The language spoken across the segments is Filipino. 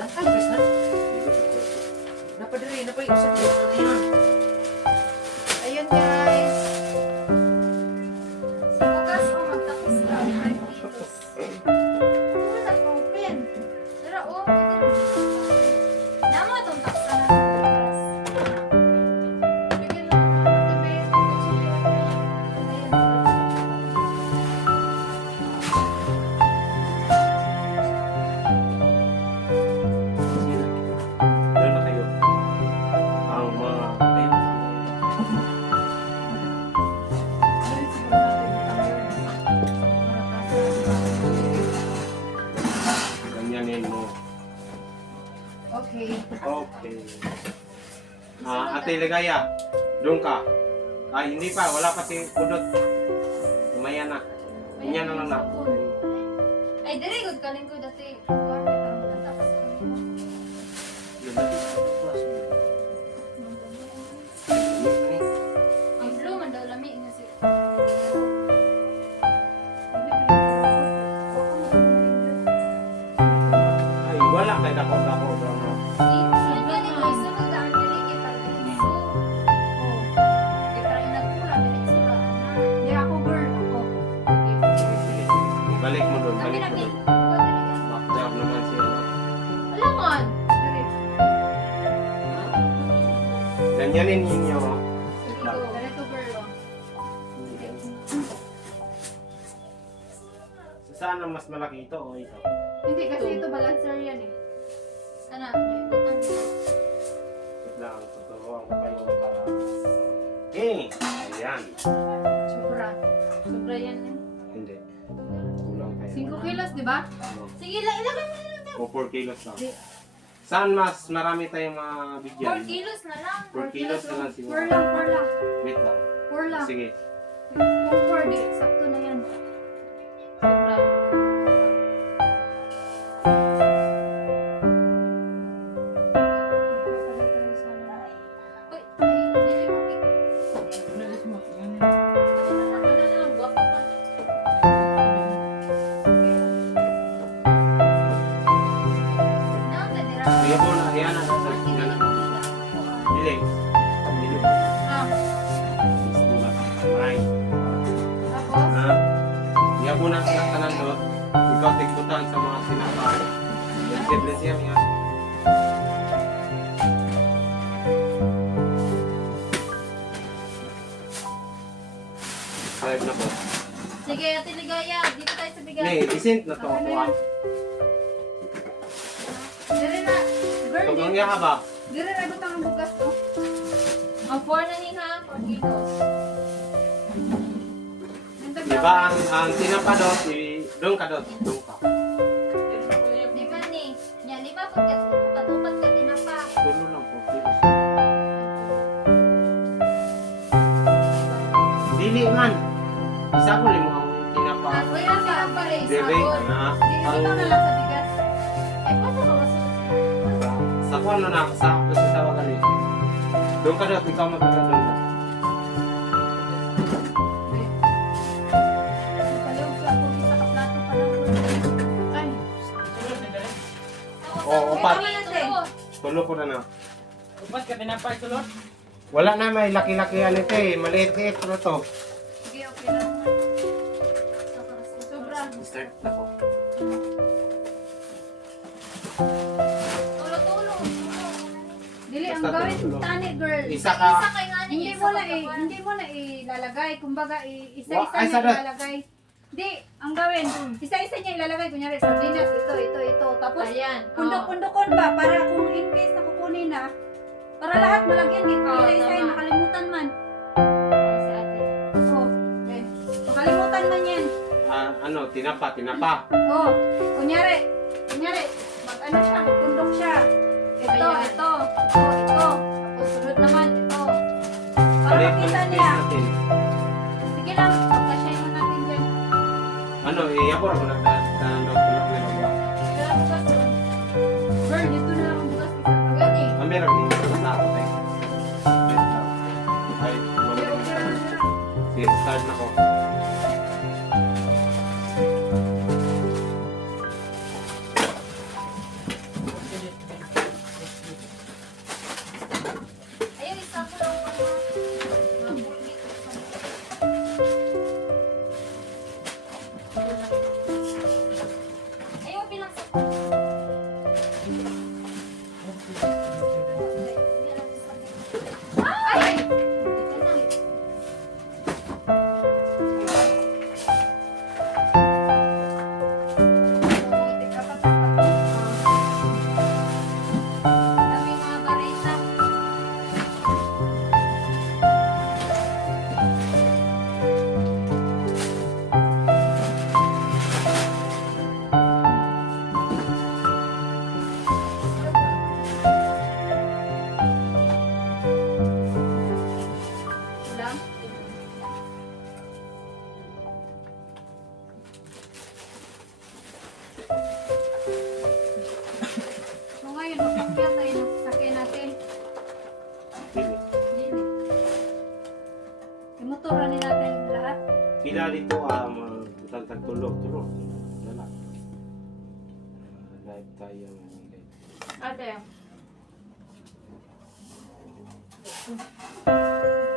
Saan ka, Chris, na? Napadali, napay-usap yun. Ano yun? Ayun guys. Sa bukas o magtapos ka. 5 kilos. Wala ko open. Pero oh, namo itong taksa na sa bukas. Bigyan lang natin may kutsilyo. Doon na kayo. Ang mga ayun. Ganyanin mo. Okay. Okay. Ate Ligaya, doon ka. Ay, hindi pa. Wala pa si Pudot. Umaya na. Ganyan na lang na. Ay, diri good kaling ko dati. Kuwan kita mo tapos ko. Ang blue man daw lami nga si. Ay, wala kay dako-dako. Balik mo doon. Balik mo doon. Backjob naman siya. Ganyanin ninyo. Saan ang mas malaki ito o ito? Hindi kasi ito balancer yan eh. Ano? Utang. Wait lang, tuturuan ko kayo para... Okay! Ayan. Sobra. Sobra yan eh. Hindi. Kulang kayo. 5 kilos, di ba? Sige, ilagay mo na lang. O 4 kilos lang. Saan mas marami tayong mga bigyan? 4 kilos na lang. 4 kilos na lang siguro. 4 lang, 4 lang. Wait lang. 4 lang. Sige. Kung 4, di. Sakto na yan. Sobra. Uy, ay, dili mo. Sige po na. Ayan na. Dili. Dili. Right. Iya po na tanan doon. Ikaw tigbutan sa mga sinapay. Bless siya niya. Subscribe na po. Sige, Ate Ligaya, dito tayo sa bigas. Hey, isint na to ako ha. Dire na. Girl, Tugang niya ka ba? dire na butang ang bugas to. Ang 4 na ni ha, 4 kilos. Diba ang sinapa doon, doon ka doon. Doon ka. Lima ni. Nya, lima po katupat ka tinapa. Tulo lang po. Please. Dili man. Isa ko lang mo ang tinapa. Uy, ang tinapa rin. Dili. Dito na lang sa bigas. Eh, paano ba sa Sa kung ano na, sa tawagan eh. Doon ka doon, ikaw magkaka doon ka. Kalog sa ako, isa ka plato pa lang. Ay. Oo, upat. Tulo. Tulo ko na na. Upas ka tinapay sulod? Wala na, may laki-lakihan ito eh. Maliit-liit ko to. Sige, okay na naman. Sobra. Start na po. Tulo. Dili, ang Basta gawin tulo. tani, girl. Isa ka. kay nga ni. Hindi mo na ilalagay. Kumbaga, isa-isa Ay, niya sadat. ilalagay. Di, ang gawin, isa-isa niya ilalagay. Kunyari, sardinas, ito. Tapos, Ayan. pundok-pundokon ba? Para kung in case na kukunin na, para lahat malagyan dito. Oo, Isa-isa, tama. nakalimutan man. Si ate. Oh, okay. Makalimutan man yan. Ano, tinapa. Oh, kunyari, mag-ano siya, magpundok siya. Ito. Tapos sunod naman, ito. Para makita niya. natin. Sige lang, pagkasya na natin dyan. Ano, iyabor ko na tanong ko na ba? Kaya bukas doon. Girl, dito na lang ang bukas. Agad eh. Ang meron din sa ako eh. Wait lang. Ay, Okay, balik okay na. na. Sige, start na ko. tulog. Dala. Live tayo. Ate.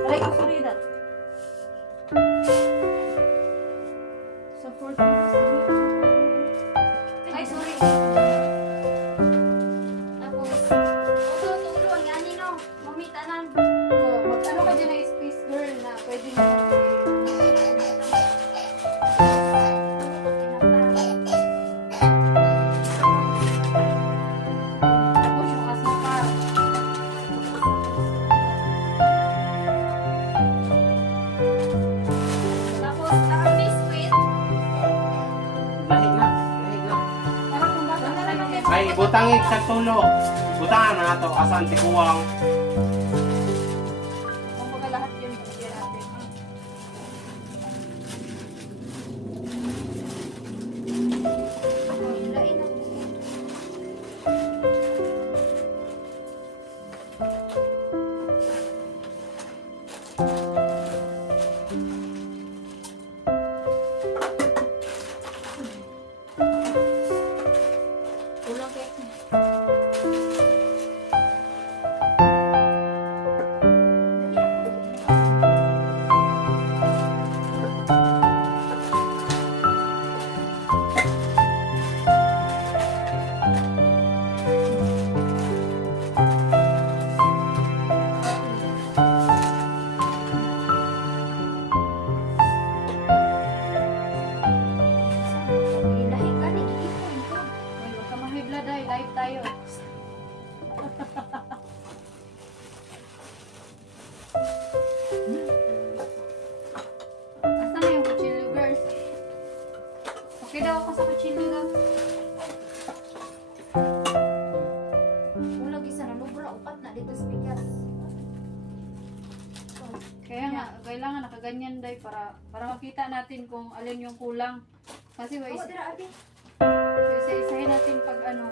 Aray ko, sorry that. Sa 14. Ay, sorry. Tapos, tulo, yan no. Mamitanan. Mag-ano ka dyan na space girl na pwede mo tapos yung asma pa. Tapos, ang biscuit, Lahi na. parang kung bata na lang yung Ay, butangig sa tulo. Butangan na to. Asan tikuwang. kumbaga lahat yun bigyan natin. Oh, hilain na. Kulang cake. Ilahi ka, nag-iipon ko. Ay, huwag ka mahibla dahil live tayo. Asa na yung kutsilyo, girls? Okay daw ako sa kutsilyo daw. Ulag isa na lubra, upat na dito speaker. Kaya nga, kailangan nakaganyan day para makita natin kung alin yung kulang. Kasi wa isa-isahin natin pag ano.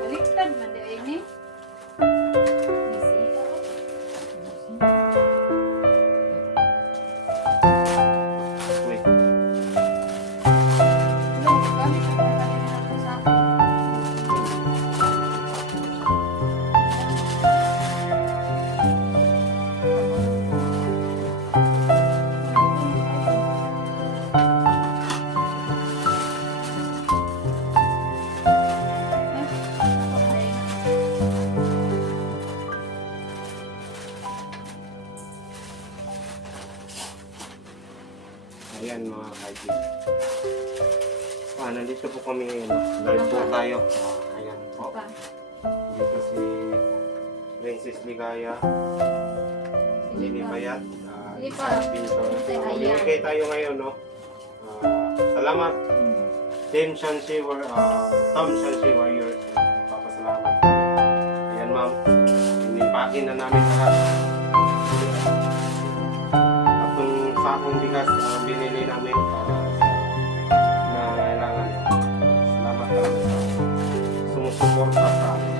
Baliktad man di ay ni. Uy. Hello, gamit ako ng kanina ko sa Ayan mga kaibigan. Nandito po kami ngayon. Live po tayo. Ayan po. pa. Dito si Princess Ligaya. Lili Bayat. Lipa. Pinson. Ayan. Bibigay tayo ngayon, no? Salamat. Team Shanxi Tom Shanxi Warriors. Papasalamat. Ayan ma'am. Inimpakin na namin lahat. Atong sakong bigas binili namin para sa nangailangan. Salamat talaga sa sumusuporta sa amin.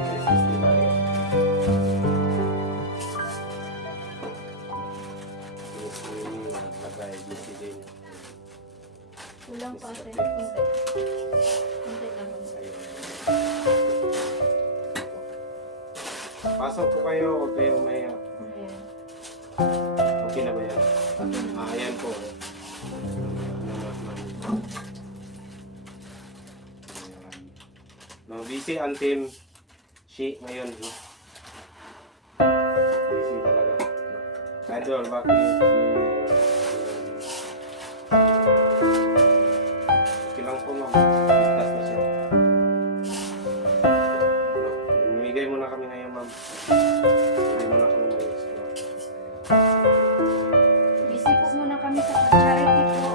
Princess Ligaya. Miss Winnie, Tagay, GC din. Kulang pa ate. Kunti lang. Pasok po kayo, huwag kayong maya. Ayan. Okay na ba yan? Ayan po. No, busy ang team Shi ngayon. No? Busy talaga. Idol, bakit okay lang po ma'am. Discuss na siya. Bigay mo na kami ngayon ma'am. Bigay mo na kami ngayon. Busy po muna kami sa charity po.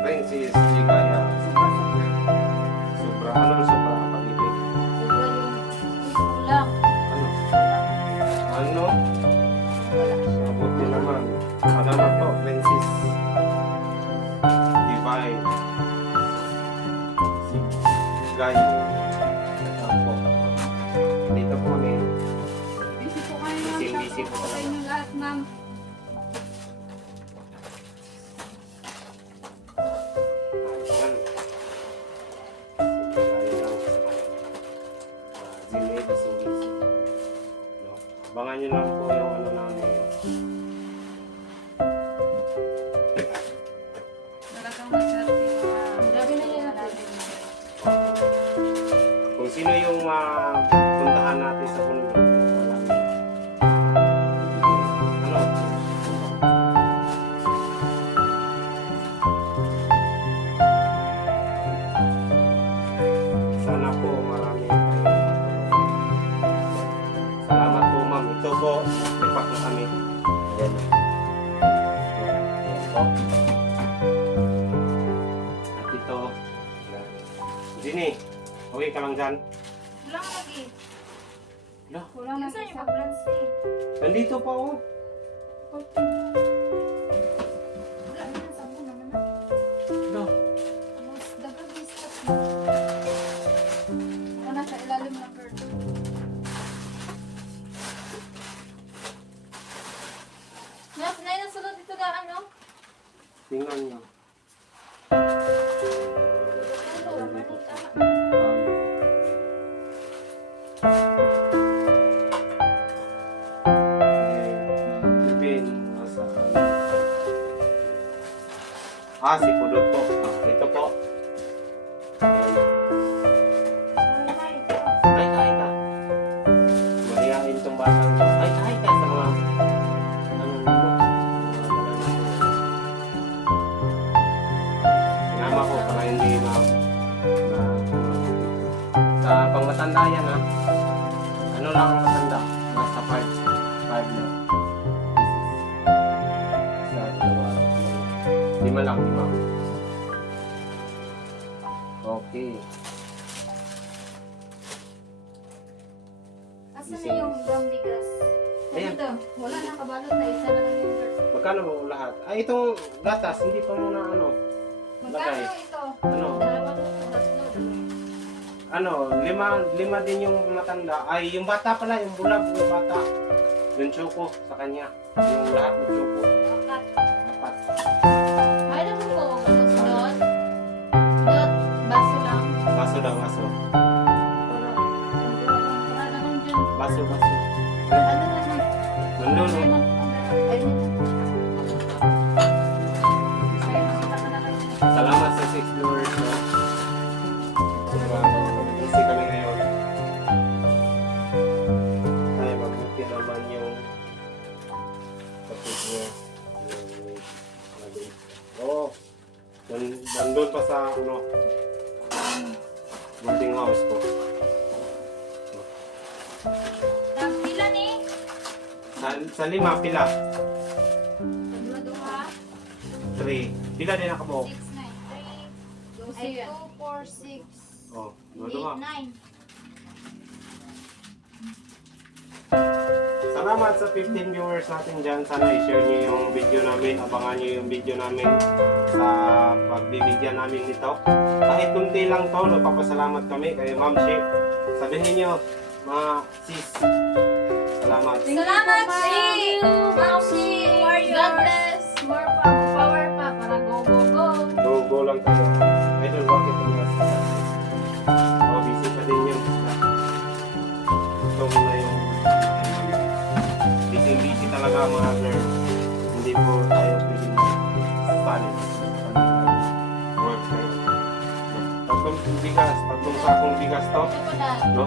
Princess Ligaya. Sobra-sobra. Sobra. Anong sobra? Pag-ibig? Sobra yung kulang. Ano? Ano? Wala siya. Mabuti naman. guys. Opo. Dito po kami. Busy po kayo, ma'am. Busy po Shout out talaga. sa inyo lahat, ma'am. Ayan. Simple lang sa Zine, busy. No? Abangan nyo lang po yung ano namin. Talagang maswerte ka. Grabe na yan natin. Kung sino yung puntahan natin sa bundok. Ano? Sana po marami kayong salamat po ma'am. Ito po, lipak na kami. Ayan. Ayan po. At ito, ayan. Ginny, okay ka lang dyan? Wala ka lagi. Kulang na Saan yung sa pag-branch eh? Nandito pa oh. Wala na, sabon naman na. No. Tapos, dapat biscuit. Ako na sa ilalim ng bird. Nak, na yung nasulot dito na ano? Tingnan nyo. Ano, manita. Si Pudot po. Ito po. Ayan. Ay, ito. Ay, kain ka. Mahihain tong batang to. Ay, kain ka sa mga ano mo. Sinama ko para hindi sa pangmatanda yan ha. Ano lang ang matanda? Nasa 5 na. Sa dalawa. Lima lang, lima. Okay. Asan na yung brown bigas? Ayan. Ito, wala na kabalot na isa na lang yung bird. Magkano mo lahat? Ay, itong gatas, hindi pa muna ano. Magkano ito? Ano? Dalawa to, tatlo. Ano, lima din yung matanda. Ay, yung bata pala, yung bulag, yung bata. Yung choco sa kanya. Yung lahat ng choco. Apat. Apat. May naman ko, ano, dot. Dot, baso lang. Baso daw, baso. Wala naman dyan. Baso, baso. Ano na siya? Nandun, no? Ay, Salamat sa 6 viewers, no? Busy kami ngayon. Ay, mabuti naman yung kapit niya. Oo. Nandun pa sa, ano, boarding house ko. pila ni? Sa 5, pila? Duha. 3. Pila din nakabuo? 6, 9, 3. Ay, Ay, 2, 4, 6, Oh, 8, dua. 9. Salamat sa 15 viewers natin dyan. Sana i-share nyo yung video namin. Abangan nyo yung video namin sa pagbibigyan namin nito. Kahit kunti lang to, nagpapasalamat kami kay Ma'am Shi. Sabihin nyo, mga sis, salamat. Salamat, Shi! Ma'am Shi! God bless! More power pa para go, go, go! Go lang tayo. Idol, bakit ang nasa? Oh, busy pa din yun. Ito muna yung busy talaga mga girls. Hindi po tayo pwedeng palit. Work tayo. Tatlong sakong bigas to, Chocolate. no?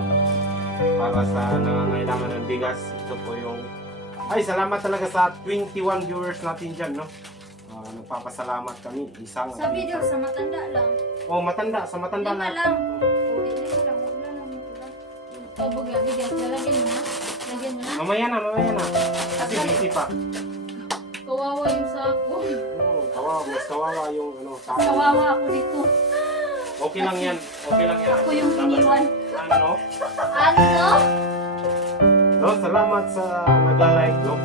Para sa nangangailangan ng bigas. Ito po yung... Ay, salamat talaga sa 21 viewers natin dyan, no? Nagpapasalamat kami. Isang... Sa video, sa matanda lang. Oh, matanda. Sa matanda 5 lang. Lima lang, wag na lang yung iba. O, buga, bigas. Lalagyan mo na. Lagyan mo na. Mamaya na. Kasi busy pa. Kawawa yung sako. Oh, kawawa. Mas kawawa yung ano, tao. Kawawa ako dito. Okay lang yan. Ako yung iniwan. Ano? Ano? No, salamat sa nag-like, no?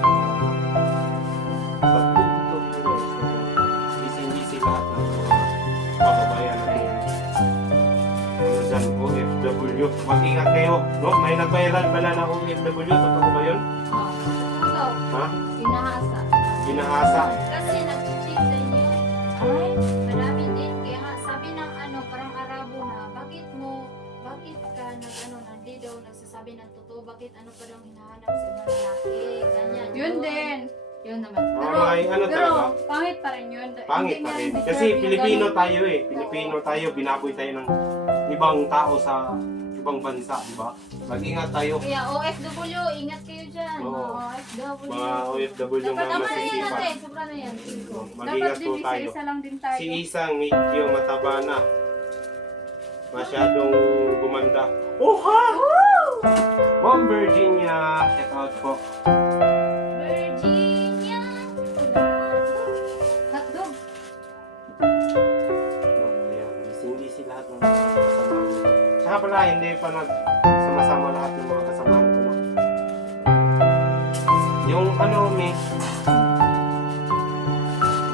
Sa viewers. Busy lahat ng mga kababayan natin. Ano dyan po, mag-ingat kayo. No? May nag-viral pala na OFW. Totoo ba yun? Oh. Ikaw, Ha? pinahasa. Ginahasa. Kasi nag-cheat sa inyo. Ay, marami din. Kaya nga, sabi ng ano, parang Arabo na, bakit ka hindi daw nagsasabi ng totoo, bakit ano pa daw hinahanap sa ibang lalaki, ganyan. Yun din. Yun naman. Ay, ano Pero, talaga? pangit pa rin yun. Pangit Hindi pa nga rin. deserve Kasi yung Pilipino ganun. tayo eh. Pilipino tayo. Binaboy tayo ng ibang tao sa ibang bansa, di ba? Mag-ingat tayo. Kaya OFW, ingat kayo dyan. Oo. OFW. Mga OFW Dapat mga naman yan masisipan. natin. Sobra na yan. Dapat Mag-ingat din po tayo. isa-isa lang din tayo. Si Isang medyo mataba na. Masyadong gumanda. Oh ha! Ma'am Virginia, shout out po. Virginia. Hotdog. Ayan, busy lahat ng mga kasamahan ko. Tsaka pala, hindi pa nagsama-sama lahat ng mga kasamahan ko. No? Yung ano, may,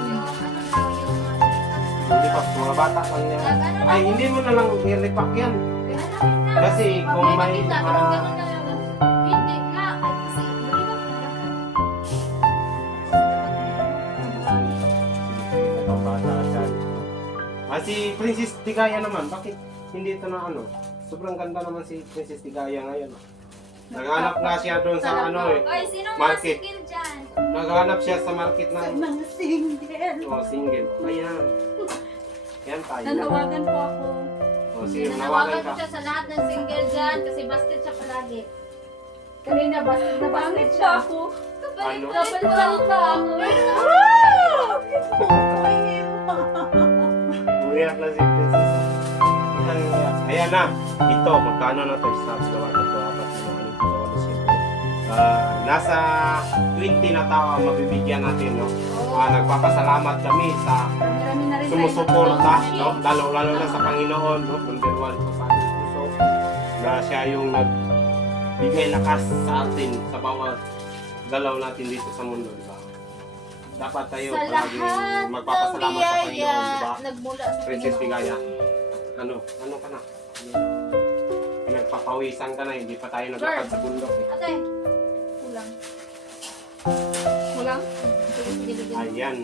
Yung ano daw, yung hindi pa, mga bata lang yan. Ay, hindi mo na lang i-repack yan. Kasi kung may, nakita, ganun na lang. Hindi nga, kasi naliwag na lang. Itong bata dyan. Si Princess Tigaya naman, bakit hindi ito na ano? Sobrang ganda naman si Princess Tigaya ngayon. Naghanap nga siya doon sa ano eh. Oy, sino mga Market. single dyan? Naghanap siya sa market na Mga single. single. Ayan. Yan tayo. Nanawagan po ako. Sige, Nanawagan nawagan ko ka. siya sa lahat ng single dyan kasi basket siya palagi. Kanina basket na basket siya ako. Ano? Dapat pa ako. Umiyak na si Princess. Ayan na. Ito, magkano na to? Stocks na wala ito. Apat na mga ito. Nasa 20 na tao ang mabibigyan natin. No? Nagpapasalamat kami sa Marami na rin sumusuporta, no? Lalo na sa Panginoon, no? Number 1 po sa ating puso, na siya yung nagbigay lakas sa atin sa bawat galaw natin dito sa mundo, di ba? Dapat tayo Sa palaging lahat ng magpapasalamat sa Panginoon, di biyaya, ba? nagmula sa Princess Panginoon. Tigaya, ano ka na? Pinagpapawisan ka na, hindi pa tayo naglakad sa bundok eh. Ate, kulang. Kulang? Ayan.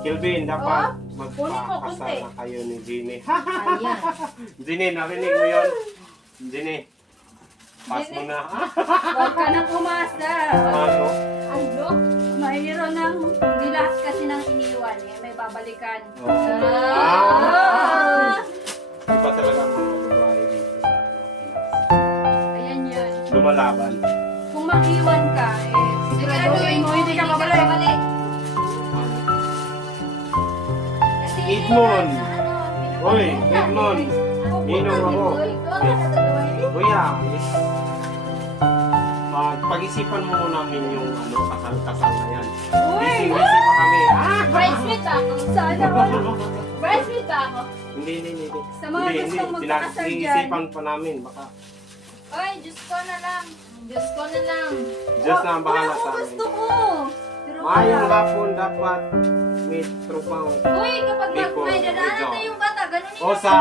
Kilvin, dapat kunin mo, magpakasal kunti. na kayo ni Ginny. Ayan. Ginny, narinig mo yun? Ginny, pass mo na. Huwag ka nang umasa. Ano? Ano? Mayroon ng, hindi lahat kasi nang iniwan eh. May babalikan. Oh. Ah! Iba talaga ang mga babae dito sa Pinas. Ayan yun. Lumalaban. Kung mag-iwan ka, siguraduhin mo, hindi ka mabalik. Kasi Edmond. sa ano, Hoy, Edmond. Ninong ako. Kuya, pag-isipan mo namin yung kasal-kasal na yan. Busy pa kami. Bridesmaid ako. Sana all. Bridesmaid ako. Hindi. Sa mga gustong magpakasal dyan. Pinag-iisipan pa namin. Baka Oy, Diyos ko na lang. Diyos ko na lang. Diyos na ang bahala sa amin. Gusto ko. Pero Mayong hapon dapat may trabaho. Uy, kapag Bicol, may dadaanan Rizal. na yung bata, ganun O sa